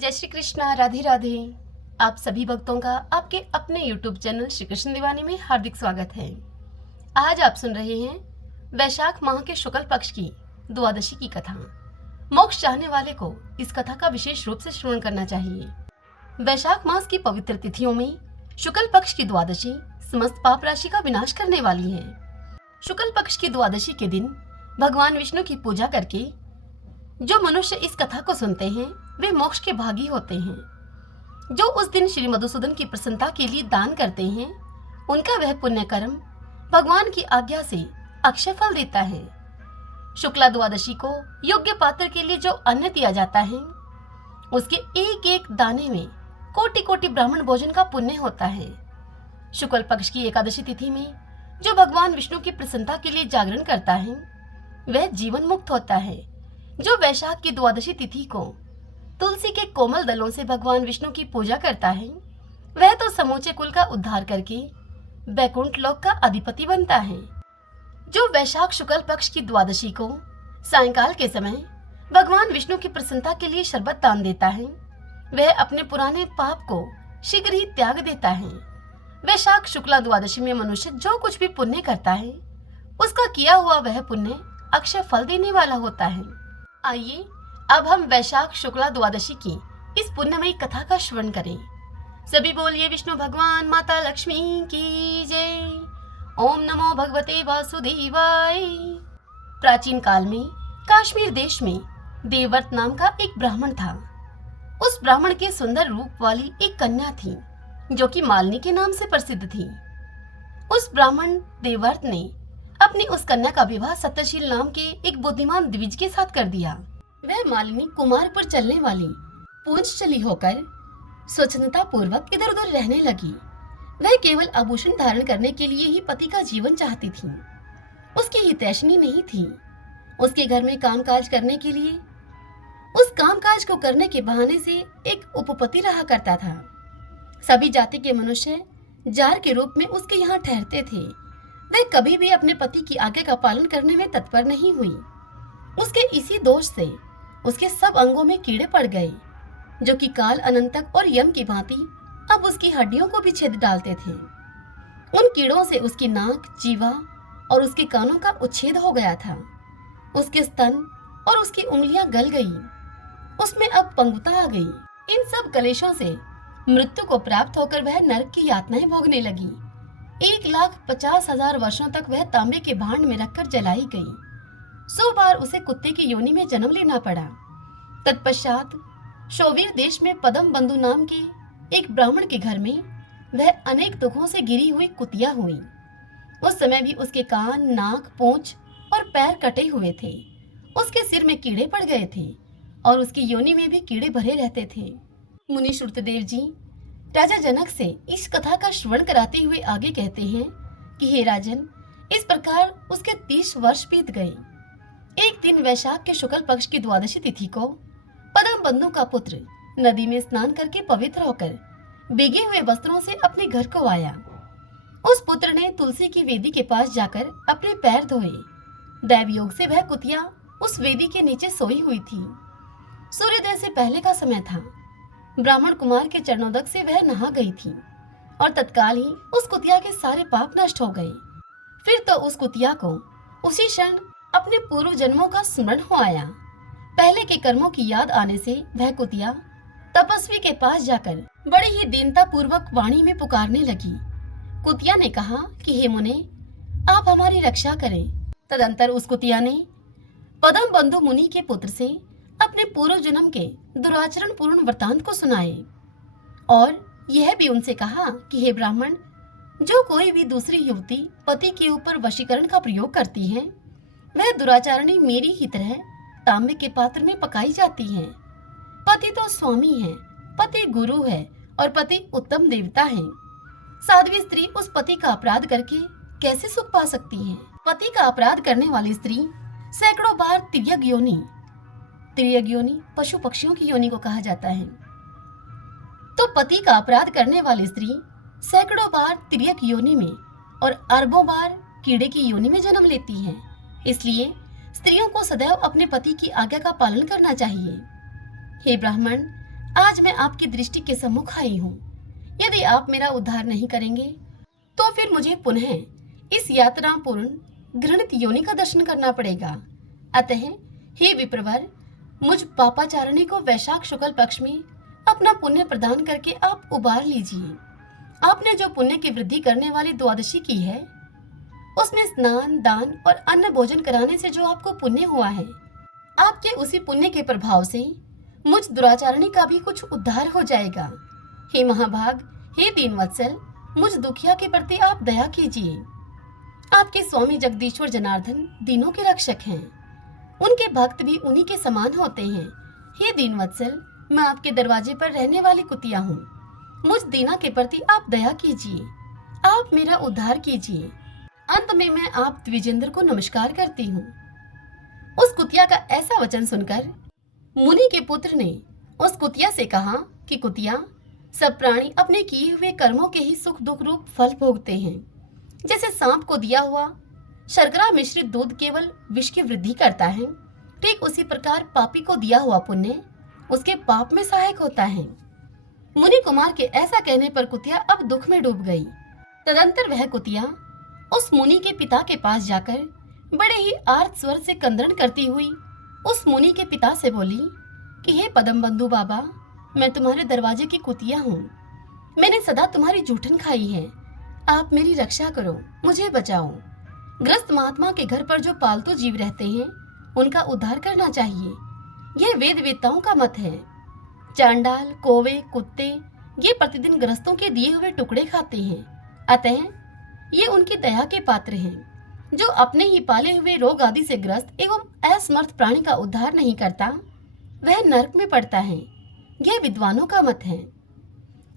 जय श्री कृष्णा, राधे राधे। आप सभी भक्तों का आपके अपने YouTube चैनल श्री कृष्ण दीवानी में हार्दिक स्वागत है। आज आप सुन रहे हैं वैशाख माह के शुक्ल पक्ष की द्वादशी की कथा। मोक्ष चाहने वाले को इस कथा का विशेष रूप से श्रवण करना चाहिए। वैशाख मास की पवित्र तिथियों में शुक्ल पक्ष की द्वादशी समस्त पाप राशि का विनाश करने वाली है। शुक्ल पक्ष की द्वादशी के दिन भगवान विष्णु की पूजा करके जो मनुष्य इस कथा को सुनते हैं वे मोक्ष के भागी होते हैं। जो उस दिन श्री मधुसूदन की प्रसन्नता के लिए दान करते हैं उनका वह पुण्य कर्म भगवान की आज्ञा से अक्षय फल देता है। शुक्ला द्वादशी को योग्य पात्र के लिए जो अन्न दिया जाता है उसके एक एक दाने में कोटि कोटि ब्राह्मण भोजन का पुण्य होता है। शुक्ल पक्ष की एकादशी तिथि में जो भगवान विष्णु की प्रसन्नता के लिए जागरण करता है वह जीवन मुक्त होता है। जो वैशाख की द्वादशी तिथि को तुलसी के कोमल दलों से भगवान विष्णु की पूजा करता है वह तो समूचे कुल का उद्धार करके वैकुंठ लोक का अधिपति बनता है। जो वैशाख शुक्ल पक्ष की द्वादशी को सायंकाल के समय भगवान विष्णु की प्रसन्नता के लिए शरबत दान देता है वह अपने पुराने पाप को शीघ्र ही त्याग देता है। वैशाख शुक्ला द्वादशी में मनुष्य जो कुछ भी पुण्य करता है उसका किया हुआ वह पुण्य अक्षय फल देने वाला होता है। आइए अब हम वैशाख शुक्ला द्वादशी की इस पुण्यमयी कथा का श्रवण करें। सभी बोलिए विष्णु भगवान माता लक्ष्मी की जय। ओम नमो भगवते वासुदेवाय। प्राचीन काल में कश्मीर देश में देवव्रत नाम का एक ब्राह्मण था। उस ब्राह्मण के सुंदर रूप वाली एक कन्या थी जो कि मालिनी के नाम से प्रसिद्ध थी। उस ब्राह्मण देवव्रत ने अपनी उस कन्या का विवाह सत्यशील नाम के एक बुद्धिमान द्विज के साथ कर दिया। वह मालिनी कुमार पर चलने वाली पूंछ चली होकर स्वच्छंदता पूर्वक इधर उधर रहने लगी। वह केवल आभूषण धारण करने के लिए ही पति का जीवन चाहती थी। उसकी हितैषणी नहीं थी। उसके घर में कामकाज करने के लिए उस कामकाज को करने के बहाने से एक उपपति रहा करता था। सभी जाति के मनुष्य जार के रूप में उसके यहाँ ठहरते थे। वह कभी भी अपने पति की आज्ञा का पालन करने में तत्पर नहीं हुई। उसके इसी दोष से उसके सब अंगों में कीड़े पड़ गए जो कि काल अनंतक और यम की भांति अब उसकी हड्डियों को भी छेद डालते थे। उन कीड़ों से उसकी नाक, जीवा और उसके कानों का उच्छेद हो गया था। उसके स्तन और उसकी उंगलियां गल गई। उसमें अब पंगुता आ गई। इन सब कलेशों से मृत्यु को प्राप्त होकर वह नरक की यातनाएं भोगने लगी। 1,50,000 वर्षों तक वह तांबे के भांड में रखकर जलाई गई। 100 बार उसे कुत्ते की योनि में जन्म लेना पड़ा। तत्पश्चात शोवीर देश में पदम बंधु नाम के एक ब्राह्मण के घर में वह अनेक दुखों से गिरी हुई कुतिया हुई। उस समय भी उसके कान, नाक, पूंछ और पैर कटे हुए थे। उसके सिर में कीड़े पड़ गए थे और उसकी योनि में भी कीड़े भरे रहते थे। मुनि श्रुतदेव जी राजा जनक से इस कथा का श्रवण कराते हुए आगे कहते हैं कि हे राजन, इस प्रकार उसके 30 वर्ष बीत गए। एक दिन वैशाख के शुक्ल पक्ष की द्वादशी तिथि को पदम बंधु का पुत्र नदी में स्नान करके पवित्र होकर भीगे हुए वस्त्रों से अपने घर को आया। उस पुत्र ने तुलसी की वेदी के पास जाकर अपने पैर धोए। दैव योग से वह कुतिया उस वेदी के नीचे सोई हुई थी। सूर्योदय से पहले का समय था। ब्राह्मण कुमार के चरणोदक से वह नहा गई थी और तत्काल ही उस कुतिया के सारे पाप नष्ट हो गए। फिर तो उस कुतिया को उसी क्षण अपने पूर्व जन्मों का स्मरण हो आया। पहले के कर्मों की याद आने से वह कुतिया तपस्वी के पास जाकर बड़ी ही दीनता पूर्वक वाणी में पुकारने लगी। कुतिया ने कहा कि हे मुने, आप हमारी रक्षा करें। तदंतर उस कुतिया ने पदम बंधु मुनि के पुत्र से अपने पूर्व जन्म के दुराचरण पूर्ण वृतांत को सुनाए और यह भी उनसे कहा कि हे ब्राह्मण, जो कोई भी दूसरी युवती पति के ऊपर वशीकरण का प्रयोग करती है वह दुराचारणी मेरी ही तरह तांबे के पात्र में पकाई जाती है। पति तो स्वामी है, पति गुरु है और पति उत्तम देवता है। साध्वी स्त्री उस पति का अपराध करके कैसे सुख पा सकती है? पति का अपराध करने वाली स्त्री सैकड़ों बार तिर्यक योनि पशु पक्षियों की योनि को कहा जाता है। तो पति का अपराध करने वाली स्त्री सैकड़ों बार तिर्यक योनि में और अरबों बार कीड़े की योनि में जन्म लेती है। इसलिए स्त्रियों को सदैव अपने पति की आज्ञा का पालन करना चाहिए। हे ब्राह्मण, आज मैं आपकी दृष्टि के सम्मुख आई हूँ। यदि आप मेरा उद्धार नहीं करेंगे तो फिर मुझे पुनः इस यात्रा पूर्ण घृणित योनि का दर्शन करना पड़ेगा। अतः हे विप्रवर, मुझ पापाचारिणी को वैशाख शुक्ल पक्ष में अपना पुण्य प्रदान करके आप उबार लीजिए। आपने जो पुण्य की वृद्धि करने वाली द्वादशी की है, उसमें स्नान, दान और अन्न भोजन कराने से जो आपको पुण्य हुआ है, आपके उसी पुण्य के प्रभाव से मुझ दुराचारणी का भी कुछ उद्धार हो जाएगा। हे महाभाग, हे दीनवत्सल, मुझ दुखिया के प्रति आप दया कीजिए। आपके स्वामी जगदीश्वर जनार्दन दीनों के रक्षक हैं। उनके भक्त भी उन्हीं के समान होते हैं। हे दीनवत्सल, मैं आपके दरवाजे पर रहने वाली कुतिया हूँ। मुझ दीना के प्रति आप दया कीजिए, आप मेरा उद्धार कीजिए। अंत में मैं आप द्विजेंद्र को नमस्कार करती हूँ। उस कुतिया का ऐसा वचन सुनकर मुनि के पुत्र ने उस कुतिया से कहा कि कुतिया, सब प्राणी अपने किए हुए कर्मों के ही सुख दुख रूप फल भोगते हैं। जैसे सांप को दिया हुआ शर्करा मिश्रित दूध केवल विष की वृद्धि करता है, ठीक उसी प्रकार पापी को दिया हुआ पुण्य उसके पाप में सहायक होता है। मुनि कुमार के ऐसा कहने पर कुतिया अब दुख में डूब गई। तदंतर वह कुतिया उस मुनि के पिता के पास जाकर बड़े ही आर्त स्वर से कंदन करती हुई उस मुनि के पिता से बोली कि हे पदम बंधु बाबा, मैं तुम्हारे दरवाजे की कुतिया हूँ। मैंने सदा तुम्हारी जूठन खाई है। आप मेरी रक्षा करो, मुझे बचाओ। ग्रस्त महात्मा के घर पर जो पालतू जीव रहते हैं, उनका उद्धार करना चाहिए। यह वेद वेत्ताओं का मत है। चांडाल, कौवे, कुत्ते ये प्रतिदिन ग्रस्तों के दिए हुए टुकड़े खाते हैं। अतः ये उनकी दया के पात्र हैं। जो अपने ही पाले हुए रोग आदि से ग्रस्त एवं असमर्थ प्राणी का उद्धार नहीं करता, वह नरक में पड़ता है। यह विद्वानों का मत है।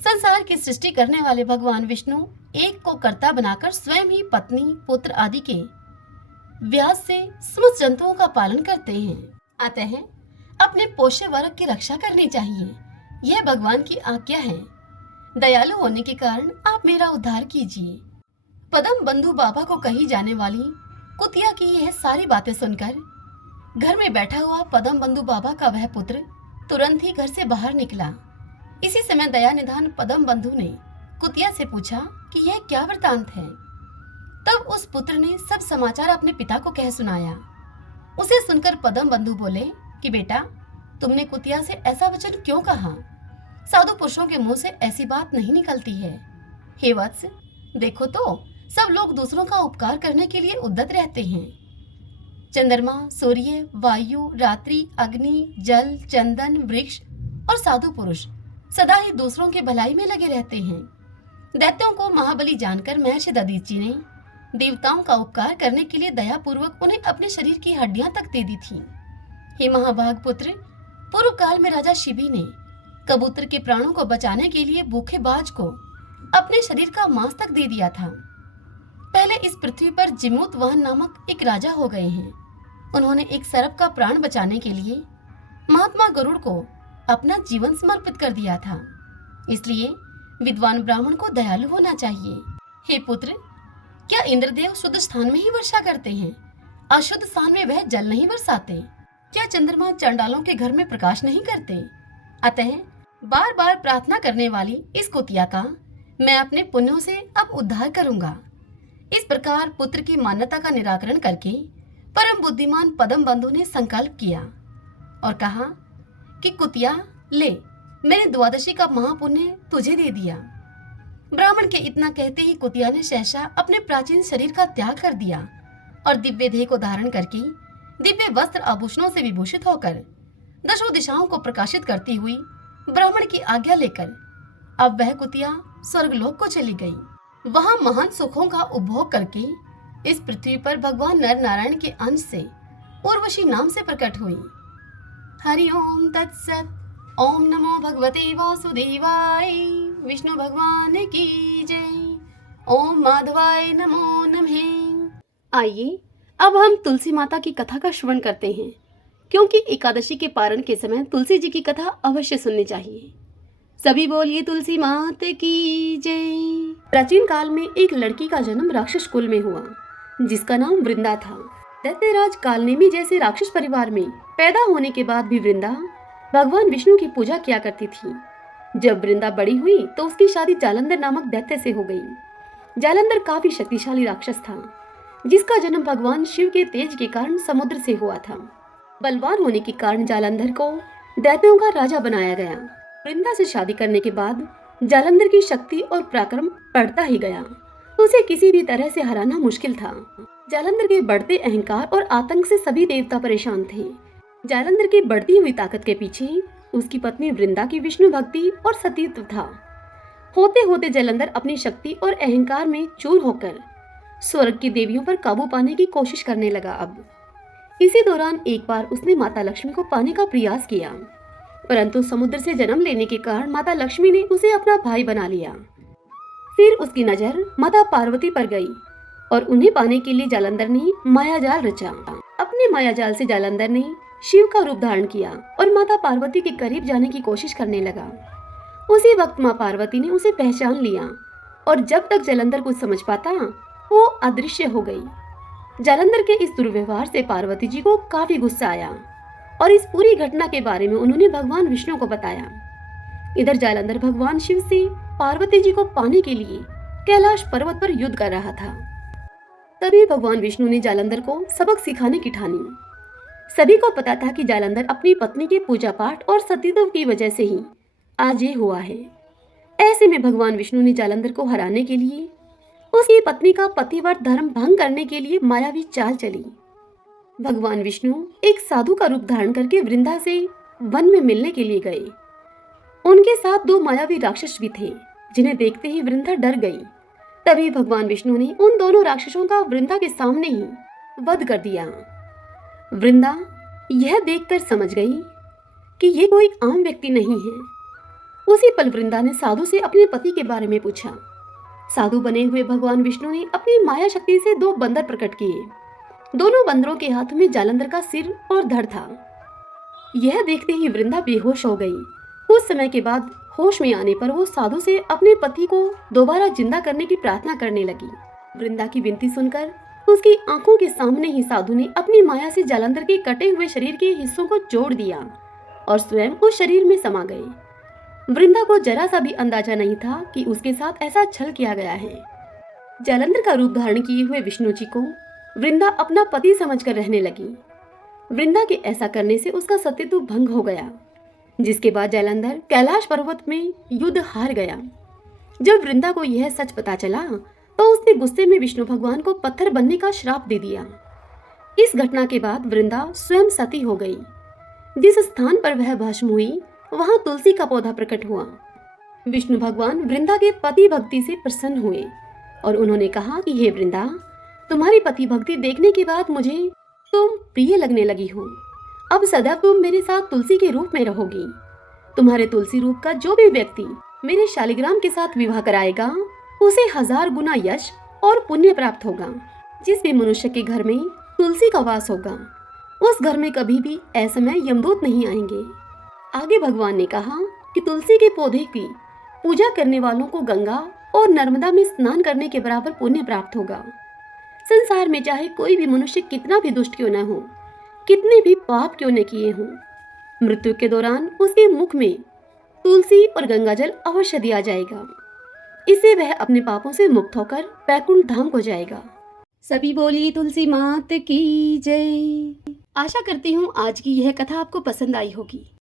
संसार की सृष्टि करने वाले भगवान विष्णु एक को कर्ता बनाकर स्वयं ही पत्नी, पुत्र आदि के व्यास से समस्त जंतुओं का पालन करते हैं। अतः अपने पोष्य वर्ग की रक्षा करनी चाहिए। यह भगवान की आज्ञा है। दयालु होने के कारण आप मेरा उद्धार कीजिए। पदम बंधु बाबा को कही जाने वाली कुतिया की यह सारी बातें सुनकर घर में बैठा हुआ पदम बंधु बाबा का वह पुत्र तुरंत ही घर से बाहर निकला। इसी समय दया निधान पदम बंधु ने कुतिया से पूछा कि यह क्या वृतांत है। तब उस पुत्र ने सब समाचार अपने पिता को कह सुनाया। उसे सुनकर पदम बंधु बोले कि बेटा, तुमने कुतिया से ऐसा वचन क्यों कहा? साधु पुरुषों के मुंह से ऐसी बात नहीं निकलती है। हे वत्स, देखो तो सब लोग दूसरों का उपकार करने के लिए उद्यत रहते हैं। चंद्रमा, सूर्य, वायु, रात्रि, अग्नि, जल, चंदन, वृक्ष और साधु पुरुष सदा ही दूसरों के भलाई में लगे रहते हैं। दैत्यों को महाबली जानकर महर्षि दधीचि ने देवताओं का उपकार करने के लिए दयापूर्वक उन्हें अपने शरीर की हड्डियां तक दे दी थी। हे महाभाग पुत्र, पूर्व काल में राजा शिबी ने कबूतर के प्राणों को बचाने के लिए भूखे बाज को अपने शरीर का मांस तक दे दिया था। पहले इस पृथ्वी पर जिमूत वाहन नामक एक राजा हो गए हैं। उन्होंने एक सर्प का प्राण बचाने के लिए महात्मा गरुड़ को अपना जीवन समर्पित कर दिया था। इसलिए विद्वान ब्राह्मण को दयालु होना चाहिए। हे पुत्र, क्या इंद्रदेव शुद्ध स्थान में ही वर्षा करते हैं? अशुद्ध स्थान में वह जल नहीं बरसाते? क्या चंद्रमा चंडालों के घर में प्रकाश नहीं करते? अतः बार बार प्रार्थना करने वाली इस कुतिया का मैं अपने पुण्यों से अब उद्धार करूंगा। इस प्रकार पुत्र की मान्यता का निराकरण करके परम बुद्धिमान पदम बंधु ने संकल्प किया और कहा कि कुतिया, ले, मैंने द्वादशी का महापुण्य तुझे दे दिया। ब्राह्मण के इतना कहते ही कुतिया ने सहसा अपने प्राचीन शरीर का त्याग कर दिया और दिव्य देह को धारण करके दिव्य वस्त्र आभूषणों से विभूषित होकर दशों दिशाओं को प्रकाशित करती हुई ब्राह्मण की आज्ञा लेकर अब वह कुतिया स्वर्गलोक को चली गई। वहां महान सुखों का उपभोग करके इस पृथ्वी पर भगवान नर नारायण के अंश से उर्वशी नाम से प्रकट हुई। हरि ओम तत्सत। ओम नमो भगवते वासुदेवाय। विष्णु भगवान की जय। ओम माधवाय नमो नमः। आइए अब हम तुलसी माता की कथा का श्रवण करते हैं, क्योंकि एकादशी के पारण के समय तुलसी जी की कथा अवश्य सुननी चाहिए। सभी बोलिए तुलसी मात की जय। प्राचीन काल में एक लड़की का जन्म राक्षस कुल में हुआ, जिसका नाम वृंदा था। दैत्यराज कालनेमी जैसे राक्षस परिवार में पैदा होने के बाद भी वृंदा भगवान विष्णु की पूजा किया करती थी। जब वृंदा बड़ी हुई तो उसकी शादी जालंधर नामक दैत्य से हो गई। जालंधर काफी शक्तिशाली राक्षस था, जिसका जन्म भगवान शिव के तेज के कारण समुद्र से हुआ था। बलवान होने के कारण जालंधर को दैत्यों का राजा बनाया गया। वृंदा से शादी करने के बाद जालंधर की शक्ति और पराक्रम बढ़ता ही गया। उसे किसी भी तरह से हराना मुश्किल था। जालंधर के बढ़ते अहंकार और आतंक से सभी देवता परेशान थे। जालंधर की बढ़ती हुई ताकत के पीछे उसकी पत्नी वृंदा की विष्णु भक्ति और सतीत्व था। होते होते जालंधर अपनी शक्ति और अहंकार में चूर होकर स्वर्ग की देवियों पर काबू पाने की कोशिश करने लगा। अब इसी दौरान एक बार उसने माता लक्ष्मी को पाने का प्रयास किया, परंतु समुद्र से जन्म लेने के कारण माता लक्ष्मी ने उसे अपना भाई बना लिया। फिर उसकी नजर माता पार्वती पर गई और उन्हें पाने के लिए जालंधर ने मायाजाल रचा। अपने मायाजाल से जालंधर ने शिव का रूप धारण किया और माता पार्वती के करीब जाने की कोशिश करने लगा। उसी वक्त माँ पार्वती ने उसे पहचान लिया और जब तक जालंधर कुछ समझ पाता वो अदृश्य हो गई। जालंधर के इस दुर्व्यवहार से पार्वती जी को काफी गुस्सा आया और इस पूरी घटना के बारे में उन्होंने भगवान विष्णु को बताया। इधर जालंधर भगवान शिव से पार्वती जी को पाने के लिए कैलाश पर्वत पर युद्ध कर रहा था। तभी भगवान विष्णु ने जालंधर को सबक सिखाने की ठानी। सभी को पता था कि जालंधर अपनी पत्नी के पूजा पाठ और सतीत्व की वजह से ही आज ये हुआ है। ऐसे में भगवान विष्णु ने जालंधर को हराने के लिए उसकी पत्नी का पतिव्रत धर्म भंग करने के लिए मायावी चाल चली। भगवान विष्णु एक साधु का रूप धारण करके वृंदा से वन में मिलने के लिए गए। उनके साथ दो मायावी राक्षस भी थे, जिन्हें देखते ही वृंदा डर गई। तभी भगवान विष्णु ने उन दोनों राक्षसों का वृंदा के सामने ही वध कर दिया। वृंदा यह देखकर समझ गई कि ये कोई आम व्यक्ति नहीं है। उसी पल वृंदा ने साधु से अपने पति के बारे में पूछा। साधु बने हुए भगवान विष्णु ने अपनी माया शक्ति से दो बंदर प्रकट किए। दोनों बंदरों के हाथ में जालंधर का सिर और धड़ था। यह देखते ही वृंदा बेहोश हो गई। कुछ समय के बाद होश में आने पर वो साधु से अपने पति को दोबारा जिंदा करने की प्रार्थना करने लगी। वृंदा की विनती सुनकर उसकी आंखों के सामने ही साधु ने अपनी माया से जालंधर के कटे हुए शरीर के हिस्सों को जोड़ दिया और स्वयं उस शरीर में समा गए। वृंदा को जरा सा भी अंदाजा नहीं था कि उसके साथ ऐसा छल किया गया है। जालंधर का रूप धारण किए हुए विष्णु जी को वृंदा अपना पति समझकर रहने लगी। वृंदा के ऐसा करने से उसका सतीत्व भंग हो गया, जिसके बाद जालंधर कैलाश पर्वत में युद्ध हार गया। जब वृंदा को यह सच पता चला तो उसने गुस्से में विष्णु भगवान को पत्थर बनने का श्राप दे दिया। इस घटना के बाद वृंदा स्वयं सती हो गई। जिस स्थान पर वह भस्म हुई वहां तुलसी का पौधा प्रकट हुआ। विष्णु भगवान वृंदा के पति भक्ति से प्रसन्न हुए और उन्होंने कहा कि हे वृंदा, तुम्हारी पति भक्ति देखने के बाद मुझे तुम प्रिय लगने लगी हो। अब सदा तुम मेरे साथ तुलसी के रूप में रहोगी। तुम्हारे तुलसी रूप का जो भी व्यक्ति मेरे शालिग्राम के साथ विवाह कराएगा उसे 1000 गुना यश और पुण्य प्राप्त होगा। जिस भी मनुष्य के घर में तुलसी का वास होगा उस घर में कभी भी असमय यमदूत नहीं आएंगे। आगे भगवान ने कहा कि तुलसी के पौधे की पूजा करने वालों को गंगा और नर्मदा में स्नान करने के बराबर पुण्य प्राप्त होगा। संसार में चाहे कोई भी मनुष्य कितना भी दुष्ट क्यों न हो, कितने भी पाप क्यों न किए हों, मृत्यु के दौरान उसके मुख में तुलसी और गंगा जल अवश्य दिया जाएगा। इससे वह अपने पापों से मुक्त होकर वैकुंठ धाम को जाएगा। सभी बोलिए तुलसी मात की जय। आशा करती हूँ आज की यह कथा आपको पसंद आई होगी।